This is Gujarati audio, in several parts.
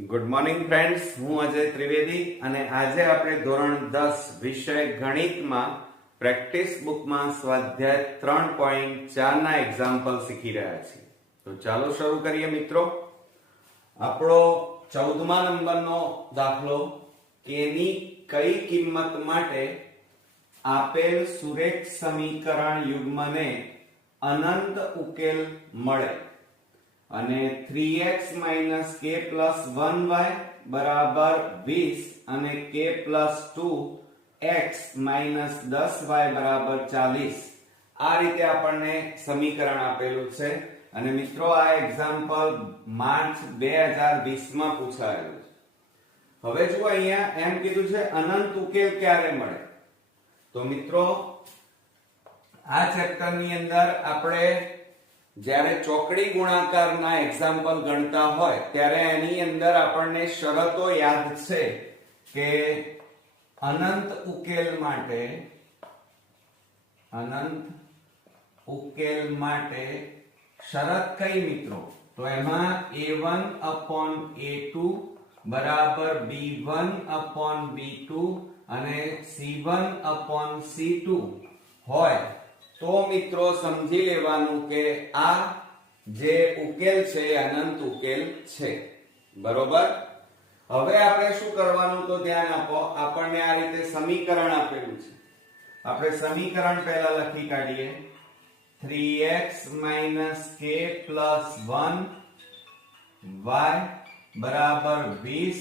ગુડ મોર્નિંગ ફ્રેન્ડ્સ, હું અજય ત્રિવેદી અને આજે આપણે ધોરણ 10 વિષય ગણિતમાં પ્રેક્ટિસ બુકમાં સ્વાધ્યાય 3.4 ના એક્ઝામ્પલ શીખી રહ્યા છીએ. તો ચાલો શરૂ કરીએ મિત્રો. આપણો 14મા નંબરનો દાખલો, કે ની કઈ કિંમત માટે આપેલ સુરેખ સમીકરણ યુગ્મને અનંત ઉકેલ મળે અને 3x - k + 1y બરાબર 20 અને k + 2x - 10y બરાબર 40, આ રીતે આપણને સમીકરણ આપેલું છે. અને મિત્રો, આ એક્ઝામ્પલ માર્ચ 2020 માં પૂછાયેલું છે. હવે જુઓ, અહીંયા એમ કીધું છે અનંત ઉકેલ ક્યારે મળે. તો મિત્રો, આ ચેપ્ટરની અંદર આપણે જ્યારે ચોકડી ગુણાકારના એક્ઝામ્પલ ગણતા હોય ત્યારે એની અંદર આપણને શરતો યાદ છે કે અનંત ઉકેલ માટે શરત કઈ મિત્રો? તો એમાં a1/a2 બરાબર b1/b2 અને c1/c2 હોય તો મિત્રો સમજી લેવાનું કે આ જે ઉકેલ છે એ અનંત ઉકેલ છે. બરોબર. હવે આપણે શું કરવાનું, તો ધ્યાન આપો. આપણને આ રીતે સમીકરણ આપેલું છે. આપણે સમીકરણ પહેલા લખી કાઢીએ. 3x - k + 1y બરાબર 20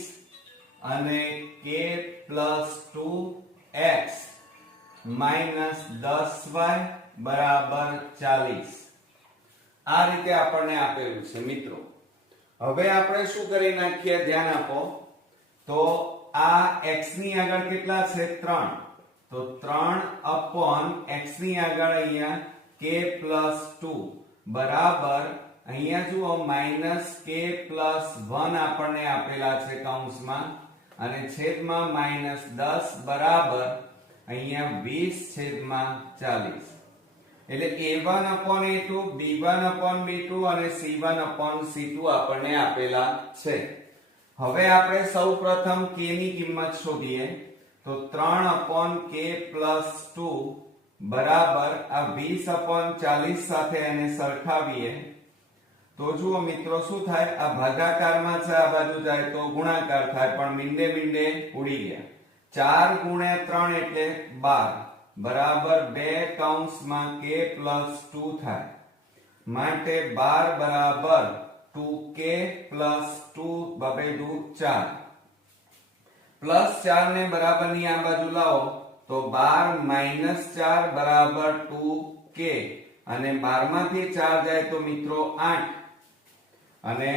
અને k + 2x - 10y બરાબર 40, આ રીતે આપણને આપેલું છે મિત્રો. હવે આપણે શું કરી નાખીએ, ધ્યાન આપો. તો આ x ની આગળ કેટલા છે? 3. તો 3/x ની આગળ અહીંયા k + 2 બરાબર, અહીંયા જુઓ -k + 1 આપણને આપેલા છે કૌંસમાં અને છેદમાં -10 બરાબર અહીંયા 20/40. એટલે a1/a2, b1/b2 અને c1/c2 આપણને આપેલા છે. હવે આપણે સૌપ્રથમ k ની કિંમત શોધીએ. તો 3/k + 2 બરાબર આ 20/40 સાથે એને સરખાવીએ તો જુઓ મિત્રો શું થાય, આ ભાગાકારમાં છે, આ બાજુ જાય તો ગુણાકાર થાય, પણ મીંડે ઉડી ગયા. 4 × 3 એટલે 12 બરાબર 2 k + 2 થાય. માટે 12 બરાબર 2k + 2 = 4 +4 ને બરાબરની આ બાજુ લાવો તો 12 - 4 બરાબર 2k અને 12 માંથી 4 જાય તો મિત્રો 8 અને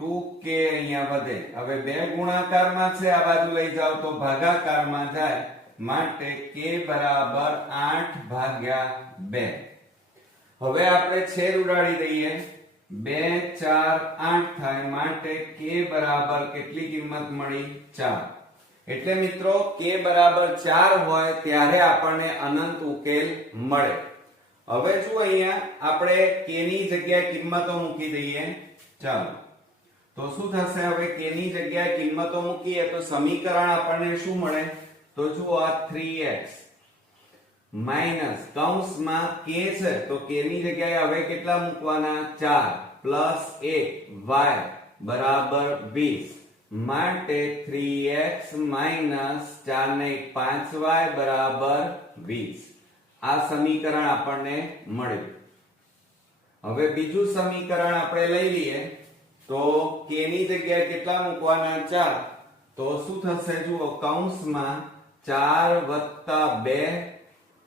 2k અહીંયા વધે. હવે 2 ગુણાકારમાં છે, આ બાજુ લઈ જાવ તો ભાગાકારમાં જાય, માટે k બરાબર 8/2. હવે આપણે છેદ ઉડાડી દઈએ. 2 4 8 થાય, માટે k બરાબર કેટલી કિંમત મળી? 4. એટલે મિત્રો k બરાબર 4 હોય ત્યારે આપણને અનંત ઉકેલ મળે. હવે જો અહીંયા આપણે k ની જગ્યાએ કિંમતો મૂકી દઈએ. ચાલો, તો શું થશે? હવે k ની જગ્યાએ કિંમતો મૂકીએ તો સમીકરણ આપણને શું મળે? તો જુઓ, આ 3x માઈનસ કૌંસમાં k છે તો k ની જગ્યાએ હવે કેટલા મૂકવાના? 4 + 1y બરાબર 20, માટે 3x - 4 ને 5y બરાબર 20. આ સમીકરણ આપણને મળ્યું. હવે બીજું સમીકરણ આપણે લઈ લઈએ. તો k ની જગ્યાએ કેટલા મૂકવાના? 4. તો શું થશે? જુઓ, કૌંસમાં 4 +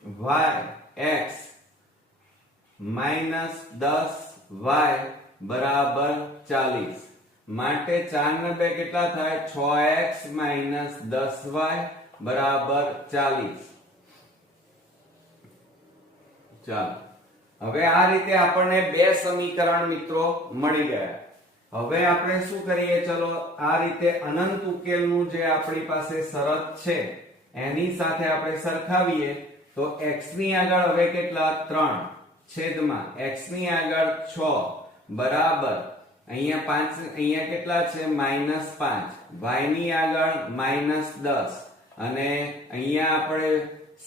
2yx - 10y બરાબર 40, માટે 4 ને 2 કેટલા થાય? 6x - 10y બરાબર 40. ચાલો, હવે આ રીતે આપણને બે સમીકરણ મિત્રો મળી ગયા. હવે આપણે શું કરીએ? ચલો, આ રીતે અનંત ઉકેલનું જે આપણી પાસે શરત છે એની સાથે આપણે સરખાવીએ તો x ની આગળ હવે કેટલા? 3 છેદમાં x ની આગળ 6 બરાબર અહીંયા 5, અહીંયા કેટલા છે -5, y ની આગળ -10 અને અહીંયા આપણે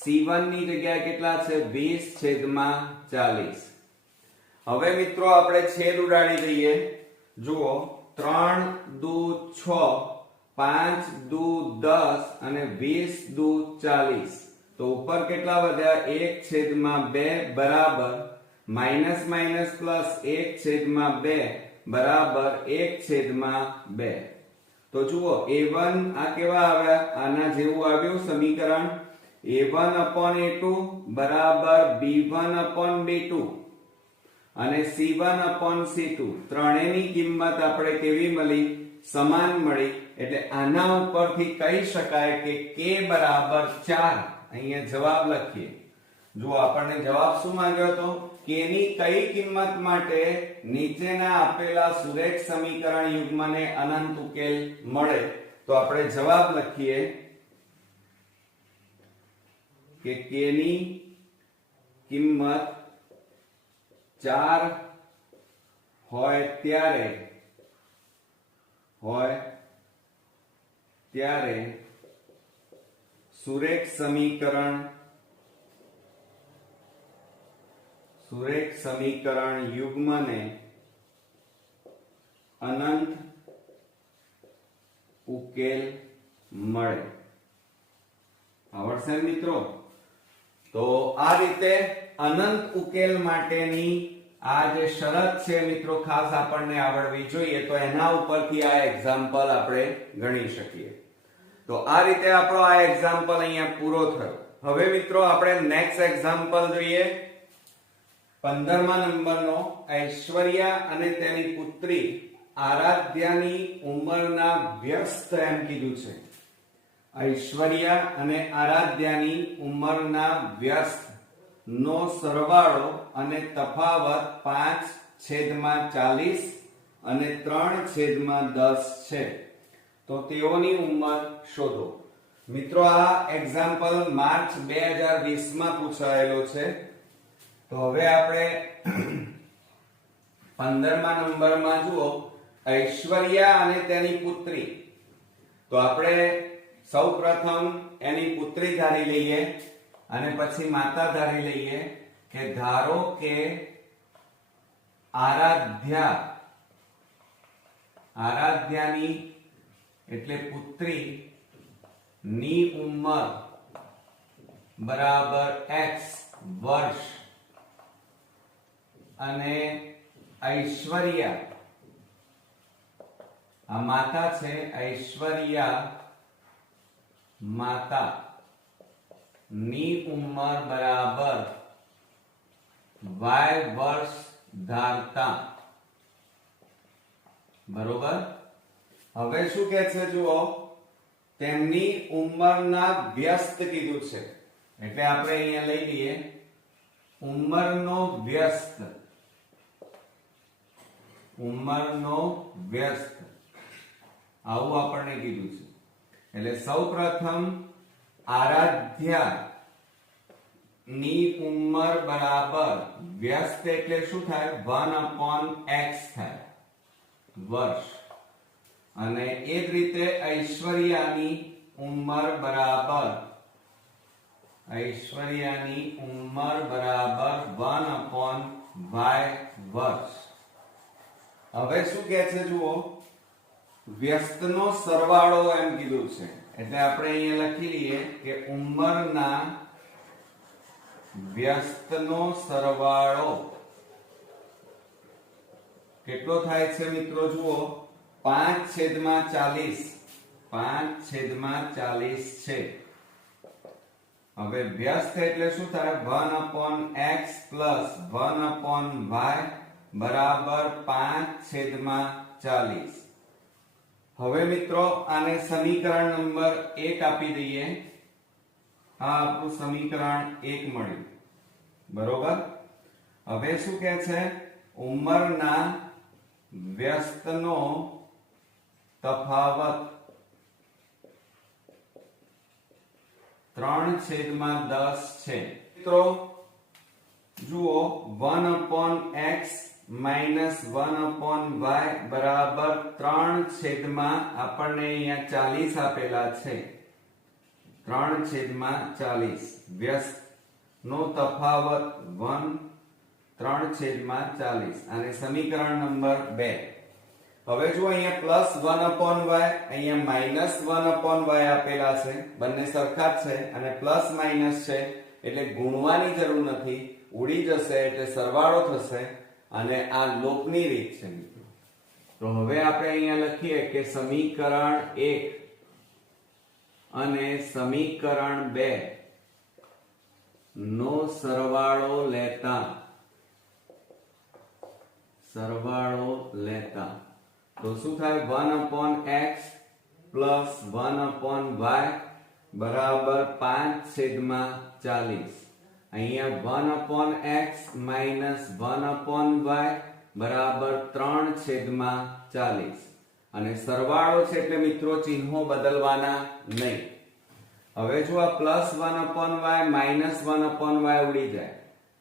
c1 ની જગ્યાએ કેટલા છે 20/40. હવે મિત્રો આપણે છેદ ઉડાડી દઈએ. જુઓ 3 દુ 6, 5 દુ 10 અને 20 દુ 40. તો ઉપર કેટલા વધ્યા 1/2 બરાબર માઇનસ માઇનસ પ્લસ 1/2 બરાબર 1/2. તો જુઓ a1 આ કેવા આવ્યા આના જેવું આવ્યું સમીકરણ. a1/a2 બરાબર b1/b2 અને c1/c2 ત્રણેયની કિંમત આપણે કેવી મળી સમાન મળી. એટલે આના ઉપરથી કહી શકાય કે k બરાબર 4. અહીંયા જવાબ લખીએ. જો આપણને જવાબ શું માંગ્યો હતો k ની કઈ કિંમત માટે નીચેના આપેલા સુરેખ સમીકરણ યુગ્મને અનંત ઉકેલ મળે. તો આપણે જવાબ લખીએ કે k ની કિંમત 4 હોય ત્યારે સુરેખ સમીકરણ યુગ્મને અનંત ઉકેલ મળે. આવડશે મિત્રો? તો આ રીતે અનંત ઉકેલ માટેની આ જે શરત છે મિત્રો ખાસ આપણને આવડવી જોઈએ. તો એના ઉપરથી આ એક્ઝામ્પલ આપણે ગણી શકીએ. તો આ રીતે આપણો આ એક્ઝામ્પલ અહીંયા પૂરો થયો. હવે મિત્રો આપણે નેક્સ્ટ એક્ઝામ્પલ જોઈએ. 15મા નંબરનો ઐશ્વર્યા અને તેની પુત્રી આરાધ્યાની ઉંમરના વ્યસ્ત એમ કીધું છે. ઐશ્વર્યા અને આરાધ્યાની ઉંમરના વ્યસ્ત નો સરવાળો અને તફાવત 5/40 અને 3/10 છે. તો તેઓની ઉંમર શોધો. મિત્રો આ એક્ઝામ્પલ માર્ચ 2020 માં પૂછાયેલો છે. તો હવે આપણે 15મા નંબરમાં જુઓ ઐશ્વર્યા અને તેની પુત્રી. તો આપણે સૌપ્રથમ એની પુત્રી ધારી લઈએ અને પછી માતા ધારી લઈએ કે ધારો કે આરાધ્યાની એટલે પુત્રી ની ઉંમર બરાબર x વર્ષ અને ઐશ્વર્યા આ માતા છે. ઐશ્વર્યા માતા ની ઉંમર બરાબર y વર્ષ ધારતા. બરોબર. હવે શું કહે છે જુઓ તેમની ઉંમરના વ્યસ્ત કીધું છે. એટલે આપણે અહીંયા લઈ લઈએ ઉંમરનો વ્યસ્ત. આવું આપણને કીધું છે. એટલે સૌપ્રથમ આરાધ્યા ની ઉંમર બરાબર વ્યસ્ત એટલે શું થાય 1/x થાય વર્ષ. અને એ જ રીતે ઐશ્વર્યાની ઉંમર બરાબર 1/y વર્ષ. હવે શું કહે છે જુઓ વ્યસ્તનો સરવાળો એમ કીધું છે. એટલે આપણે અહીંયા લખી લઈએ કે ઉંમરના વ્યસ્તનો સરવાળો કેટલો થાય છે મિત્રો જુઓ 5/40. 5/40 છે. હવે વ્યસ્ત એટલે શું થાય 1/x પ્લસ 1/y બરાબર 5/40. હવે મિત્રો આને સમીકરણ નંબર 1 આપી દઈએ. આ આપણું સમીકરણ 1 મળ્યું. બરોબર. હવે શું કહે છે ઉંમરના વ્યસ્તનો તફાવત 3/10 છે. મિત્રો જુઓ 1/x માઇનસ 1/y બરાબર 3 છેદમાં આપણને અહીંયા 40 આપેલા છે, 3/40 વ્યસ્ત નો તફાવત 1 3/40 અને સમીકરણ નંબર 2. હવે જો અહીંયા પ્લસ 1/y અહીંયા માઇનસ 1/y આપેલા છે, બંને સરખા જ છે અને પ્લસ માઇનસ છે એટલે ગુણવાની જરૂર નથી, ઉડી જશે એટલે સરવાળો થશે અને આ લોકની રીત છે મિત્રો. તો હવે આપણે અહીંયા લખીએ કે સમીકરણ 1 અને સમીકરણ 2 નો સરવાળો લેતા તો શું થાય? 1/x પ્લસ 1/y બરાબર 5/40. અહીંયા 1/x માઇનસ 1/y બરાબર 3/40 અને સરવાળો છે એટલે મિત્રો ચિહ્નો બદલવાના નહીં. હવે જો આ પ્લસ 1/y માઇનસ 1/y ઉડી જાય,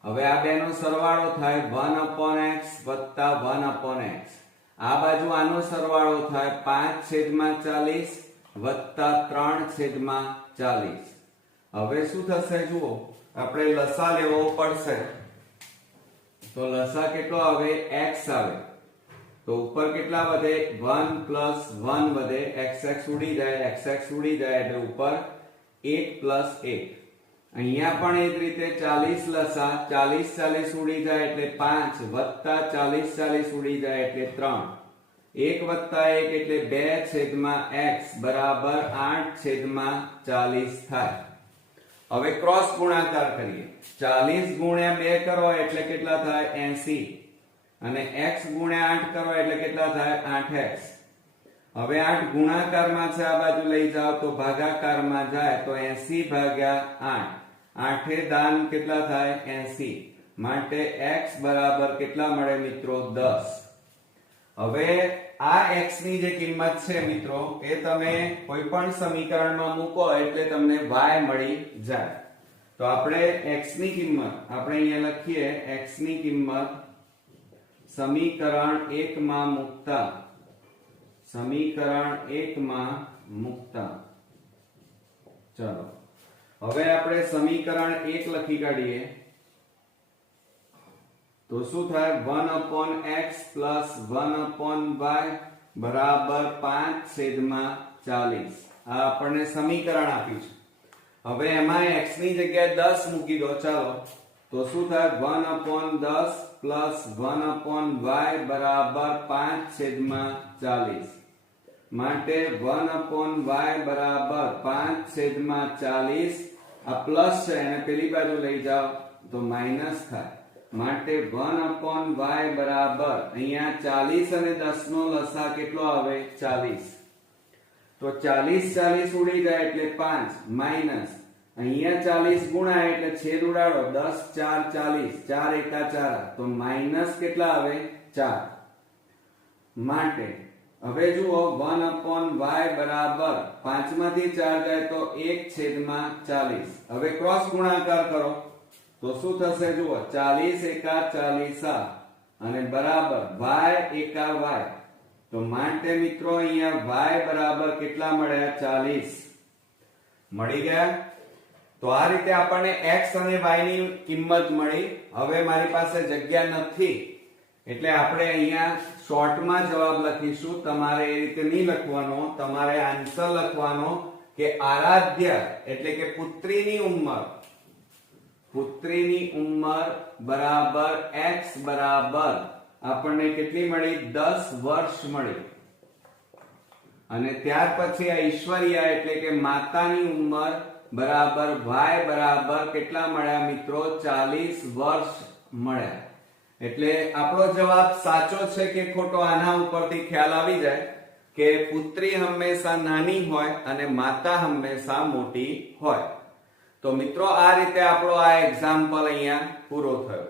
હવે આ બેનો સરવાળો થાય 1/x વત્તા 1/x. આ બાજુ આનો સરવાળો થાય 5/40 વત્તા 3/40. હવે શું થશે જુઓ, આપણે લસા લેવો પડશે. તો લસા કેટલો આવે? x આવે. તો ઉપર કેટલા વધે? 1 પ્લસ 1 વધે, xx ઉડી જાય, xx ઉડી જાય એટલે ઉપર 1 પ્લસ 1. અહીંયા પણ એ જ રીતે 40 લસા, 40 ઉડી જાય એટલે 5 વત્તા 40 ઉડી જાય એટલે 3. 1 વત્તા 1 એટલે 2/x બરાબર 8/40 થાય. હવે ક્રોસ ગુણાકાર કરીએ. 40 ગુણ્યા 2 કરો એટલે કેટલા થાય? 80 અને x ગુણ્યા 8 કરો એટલે કેટલા થાય? 8x. હવે 8 ગુણાકારમાં છે, આ બાજુ લઈ જાઓ તો ભાગાકારમાં જાય તો 80/8. 8 એ દાન કેટલા થાય? 80. માટે x બરાબર કેટલા મળે મિત્રો? 10. હવે આ x ની જે કિંમત છે મિત્રો એ તમે કોઈ પણ સમીકરણમાં મૂકો એટલે તમને y મળી જાય. તો આપણે x ની કિંમત આપણે અહીંયા લખીએ, x ની કિંમત સમીકરણ 1 માં મૂકતા ચલો હવે આપણે સમીકરણ 1 લખી કાઢીએ તો શું થાય? 1/x પ્લસ 1/y બરાબર 5/40. આ આપણને સમીકરણ આપ્યું છે. હવે એમાં x ની જગ્યાએ 10 મૂકી દો. ચાલો તો શું થાય? 1/10 પ્લસ 1/y બરાબર 5/40. માટે 1/y બરાબર 5/40. આ પ્લસ છે અને પેલી બાજુ લઈ જાઓ તો માઈનસ થાય. માટે 1/y બરાબર અહીંયા 40 અને 10 નો લસા કેટલો આવે? 40. તો 40 ઉડી જાય એટલે 5 માઈનસ અહીંયા 40 ગુણાય એટલે છેદ ઉડાડો 10 4 40 4 એકા 4 તો માઈનસ કેટલા આવે? 4. માટે હવે જુઓ 1/y બરાબર 5 માંથી 4 જાય તો 1/40. હવે ક્રોસ ગુણાકાર કરો તો શું થશે? જુઓ 40 એકા 40 અને બરાબર y એકા y. તો માટે મિત્રો અહીંયા y બરાબર કેટલા મળ્યા? 40 મળી ગયા. તો આ રીતે આપણને x અને y ની કિંમત મળી. હવે મારી પાસે જગ્યા નથી એટલે આપણે અહીંયા શોર્ટમાં જવાબ લખીશું. તમારે એ રીતે નહીં લખવાનો, તમારે આન્સર લખવાનો કે આરાધ્ય એટલે કે પુત્રીની ઉંમર બરાબર x બરાબર આપણને કેટલી મળી? 10 વર્ષ મળી. અને ત્યાર પછી આ ઈશ્વરિયા એટલે કે માતાની ઉંમર બરાબર y બરાબર કેટલા મળ્યા મિત્રો? 40 વર્ષ મળ્યા. એટલે આપણો જવાબ સાચો છે કે ખોટો આના ઉપરથી ખ્યાલ આવી જાય કે પુત્રી હંમેશા નાની હોય અને માતા હંમેશા મોટી હોય. તો મિત્રો આ રીતે આપણો આ એક્ઝામ્પલ અહીંયા પૂરો થયો.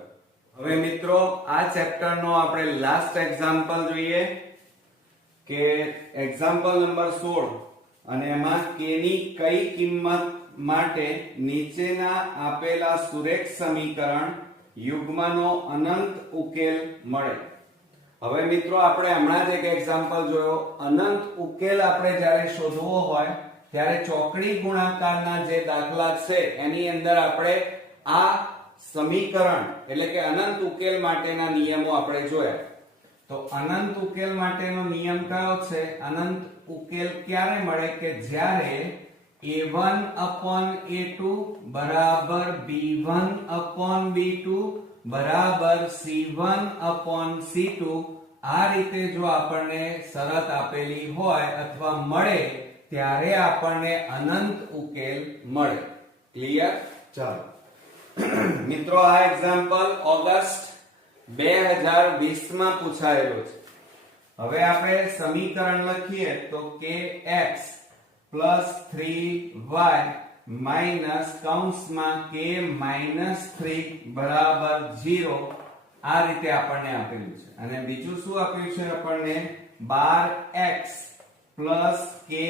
હવે મિત્રો આ ચેપ્ટરનો આપણે લાસ્ટ એક્ઝામ્પલ જોઈએ કે એક્ઝામ્પલ નંબર 16 અને એમાં k ની કઈ કિંમત માટે નીચેના આપેલા સુરેખ સમીકરણ યુગ્મનો અનંત ઉકેલ મળે. હવે મિત્રો આપણે હમણાં જ એક એક્ઝામ્પલ જોયો. અનંત ઉકેલ આપણે જ્યારે શોધવો હોય ત્યારે ચોકડી ગુણાકારના જે દાખલા છે એની અંદર આપણે આ સમીકરણ એટલે કે અનંત ઉકેલ માટેના નિયમો આપણે જોયા. તો અનંત ઉકેલ માટેનો નિયમ કયો છે? અનંત ઉકેલ ક્યારે મળે કે જ્યારે a1/a2 બરાબર b1/b2 બરાબર c1/c2 આ રીતે જો આપણને શરત આપેલી હોય અથવા મળે ત્યારે આપણને અનંત ઉકેલ મળે. ક્લિયર? ચાલો મિત્રો, આ એક્ઝામ્પલ ઓગસ્ટ 2020 માં પૂછાયેલો છે. હવે આપણે સમીકરણ લખીએ તો kx + 3y માઈનસ કૌંસમાં k - 3 બરાબર 0 આ રીતે આપણને આપેલું છે. અને બીજું શું આપ્યું છે આપણને? 12x + ky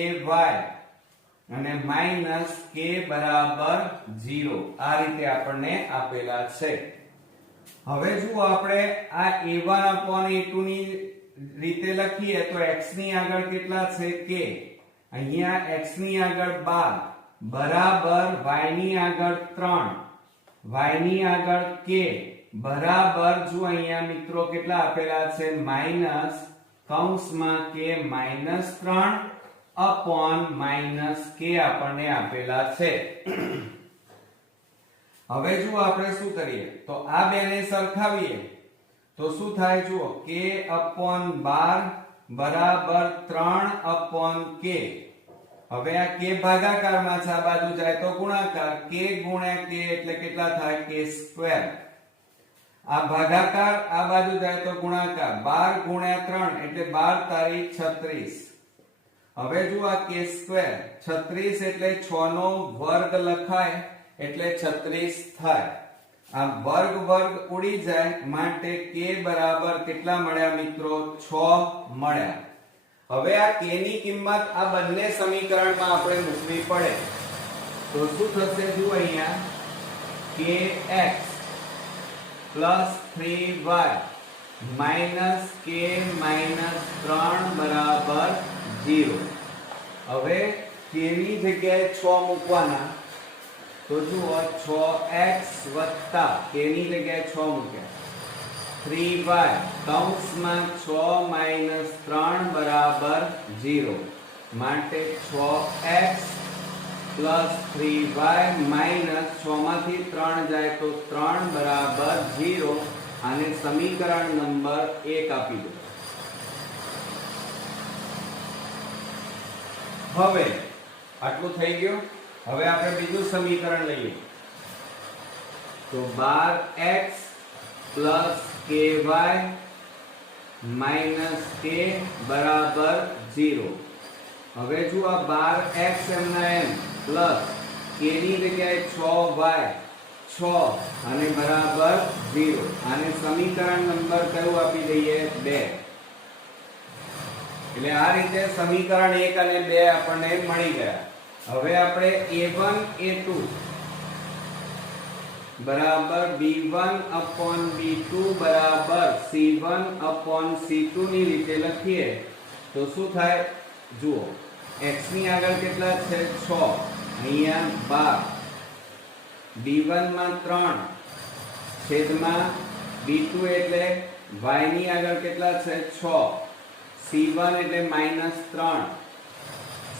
અને માઈનસ k બરાબર 0 આ રીતે આપણને આપેલા છે. હવે જો આપણે આ a1/a2 ની રીતે લખીએ તો x ની આગળ કેટલા છે? k. અહીંયા x ની આગળ 12 બરાબર y ની આગળ 3 y ની આગળ k બરાબર જો અહીંયા મિત્રો કેટલા આપેલા છે? માઈનસ કૌંસમાં k -3 અપોન -k આપણને આપેલા છે. હવે જો આપણે શું કરીએ તો આ બેને સરખાવીએ તો શું થાય? જુઓ, k/12 બરાબર 3/k. હવે આ k ભાગાકારમાં છે, આ બાજુ જાય તો ગુણાકાર. k ગુણ્યા k એટલે કેટલા થાય? k². આ ભાગાકાર, આ બાજુ જાય તો ગુણાકાર. 12 ગુણ્યા 3 એટલે 12 તારી 36. હવે જો આ k² 36 એટલે 6 નો વર્ગ લખાય એટલે 36 થાય. આ વર્ગ વર્ગ ઉડી જાય માટે k બરાબર કેટલા મળ્યા મિત્રો? 6 મળ્યા. હવે આ k ની કિંમત આ બંને સમીકરણમાં આપણે મૂકવી પડે તો શું થશે? જુઓ અહીંયા kx + 3y માઈનસ k -3 બરાબર 0. હવે k ની જગ્યાએ 6 મૂકવાના તો જુઓ 6x વત્તા k ની જગ્યાએ 6 મૂક્યા 3y કૌંસમાં 6 - 3 બરાબર 0 માટે 6x + 3y માઈનસ 6 માંથી 3 જાય તો 3 બરાબર 0 આને સમીકરણ નંબર 1 આપી દો. હવે આટલું થઈ ગયું. હવે આપણે બીજું સમીકરણ લઈએ તો 12x + ky - k બરાબર 0. હવે જો આ 12x એમના એમ પ્લસ k ની જગ્યાએ 6y 6 અને બરાબર 0 આને સમીકરણ નંબર કયું આપી દઈએ? 2. એટલે આ રીતે સમીકરણ 1 અને 2 આપણને મળી ગયા. હવે આપણે a1/a2 બરાબર b1/b2 બરાબર c1/c2 ની રીતે લખીએ તો શું થાય? જુઓ, x ની આગળ કેટલા છે? 6. અહીંયા 12 b1 માં 3 છેદમાં b2 એટલે y ની આગળ કેટલા છે? 6. c1 એટલે -3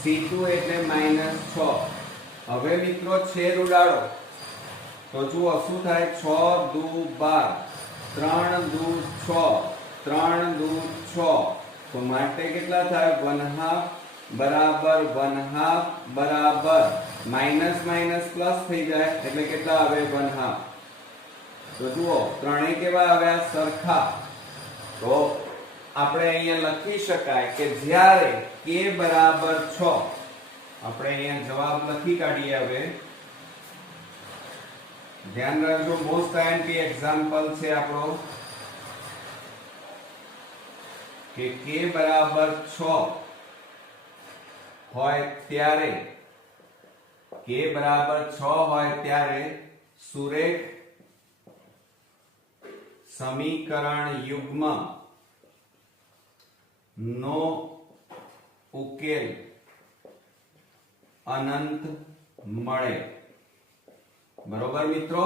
c2 એટલે -6. હવે મિત્રો છેદ ઉડાડો તો જુઓ શું થાય? 6 દુ 12 3 દુ 6 3 દુ 6 તો માટે કેટલા થાય? 1/2 બરાબર 1/2 બરાબર માઈનસ માઈનસ પ્લસ થઈ જાય એટલે કેટલા આવે? 1/2. તો જુઓ ત્રણે કેવા આવ્યા? સરખા. તો આપણે અહીંયા લખી શકાય કે જ્યારે k બરાબર 6 આપણે અહીંયા જવાબ લખી કાઢીએ. હવે ધ્યાન રાખજો, મોસ્ટ આઈએમપી એક્ઝામ્પલ છે આપણો કે k બરાબર 6 હોય ત્યારે k બરાબર 6 હોય ત્યારે સુરેખ સમીકરણ યુગ્મ નો ઉકેલ અનંત મળે. બરોબર મિત્રો,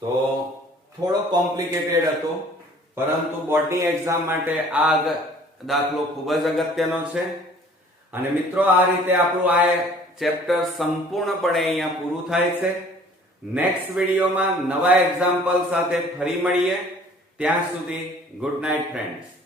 તો થોડો કોમ્પ્લિકેટેડ હતો, પરંતુ બોર્ડની એક્ઝામ માટે આ દાખલો ખૂબ જ અગત્યનો છે. અને મિત્રો, આ રીતે આપણું આ ચેપ્ટર સંપૂર્ણપણે અહીંયા પૂરું થાય છે. નેક્સ્ટ વિડીયોમાં નવા એક્ઝામ્પલ સાથે ફરી મળીએ. ત્યાં સુધી ગુડ નાઇટ ફ્રેન્ડ્સ.